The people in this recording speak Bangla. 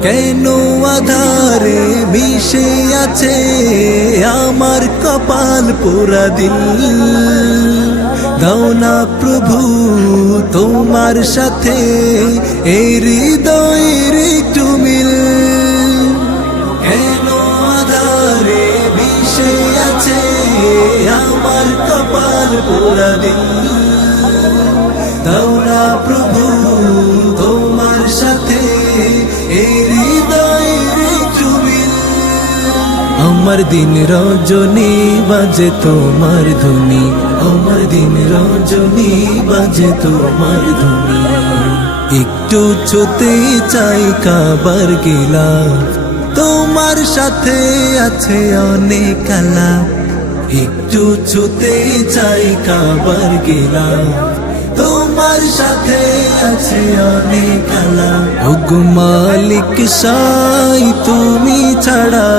কেন আধারে মিশে আছে আমার কপাল পোড়া দিল? দাও না প্রভু, তোমার সাথে এই হৃদয়ের একটু মিল। কেন আধারে মিশে আছে আমার কপাল পোড়া দিল? দাও আমার দিন রজনী বাজে তোমার ধ্বনি। আমার দিন রজনী বাজে তোমার ধ্বনি। একটু ছুতে চাই কাবার গেলাম তোমার সাথে আছে অনেক একটু ছুতে চাই কাবার গেলাম মালিক সাই তুমি ছাড়া।